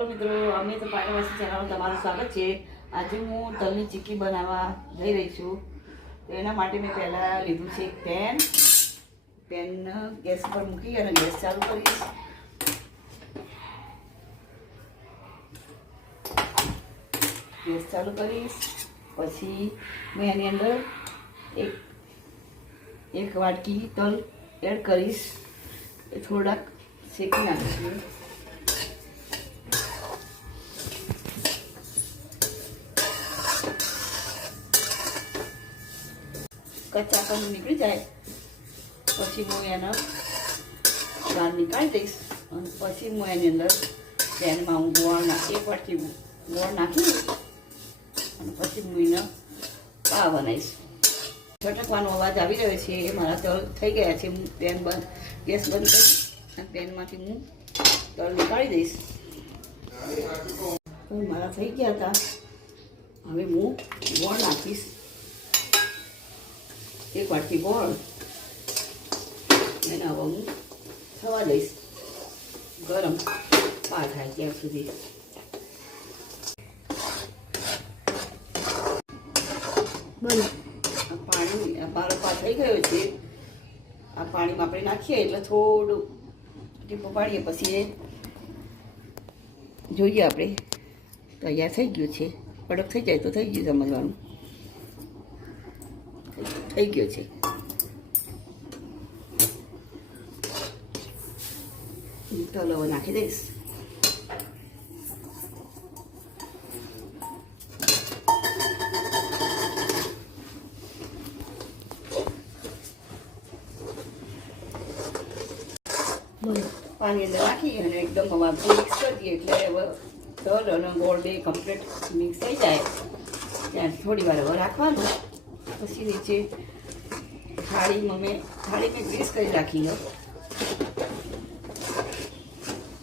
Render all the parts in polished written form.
મિત્રો, અમે તો પાયવાસી ચેનલમાં તમારું સ્વાગત છે। આજે હું તલની ચીક્કી બનાવવા જઈ રહી છું। તો એના માટે મેં પહેલાં લીધું છે એક પેન ગેસ પર મૂકી અને ગેસ ચાલુ કરીશ। પછી મેં એની અંદર એક વાટકી તલ એડ કરીશ। એ થોડાક શેકી નાખીશું। कच्चा कलर निकली जाए पछी हूँ एने बहार निकाली दईश। पछी हूँ एनी अंदर पेन में हूँ गोळ एक वाटकी गोळ नाखी पछी हूँ एने पा बनाईश। छटकवानो अवाज आवी रह्यो छे। मारा तल थई गया छे। हूँ पेन बंद गैस बंद करी पेन मांथी हूँ तल निकाली दईश। तो मारा थई गया था। हवे हूँ गोळ नाखीश। एक वाटकी गोळ एने हवे हूँ थवा दईश। गरम पा थाय त्यां सुधी पाणी मारो पा थई गयो छे। आ पाणी में आपणे नाखीए एटले थोडुं टीपो पाडीए पछी ए जोईए आपणे तैयार थई गयुं छे। कड़क थई जाय तो थई गयुं समजवानुं। થઈ ગયો છે। તલ હવે નાખી દઈશ। પાણી અંદર નાખી અને એકદમ હવે મિક્સ કરી દઈએ એટલે હવે તલ અને ગોળ બે કમ્પ્લીટ મિક્સ થઈ જાય ત્યાં થોડી વાર હવે રાખવાનું। પછી નીચે थाली में ग्रीस कर राखी है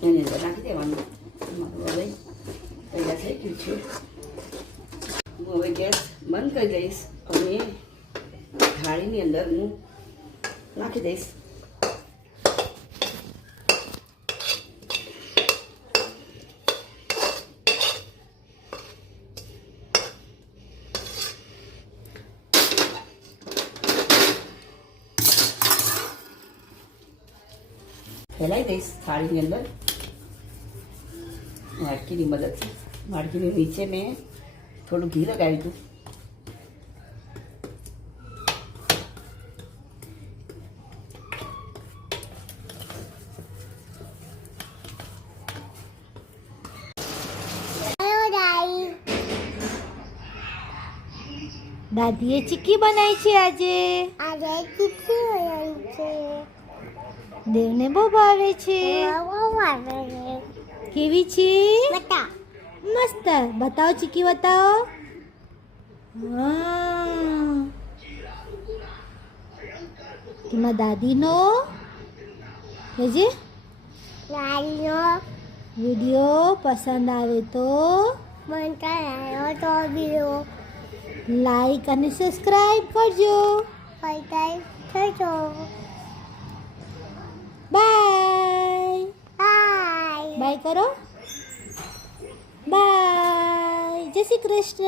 अंदर नाखी देवानुं। हवे तैयार थई गयुं छे। हूँ हवे गैस बंद कर दईश अने थाळीनी अंदर हूँ नाखी दईश। फैलाई दईश थाली अंदर वाटकी की मदद से। वाटकी नीचे में थोड़ा घी लगाव्युं हतुं। दादीए चिक्की बनाई छे। आजे चिक्की बनाई छे। देवने बહુ ભાવે છે। કેવી છે? મસ્ત। બતાવો ચીકી બતાવો। તમારા દાદીનો વિડીયો પસંદ આવે તો લાઈક અને સબસ્ક્રાઇબ કરજો। बाय बाय करो। बाय। जय श्री कृष्ण।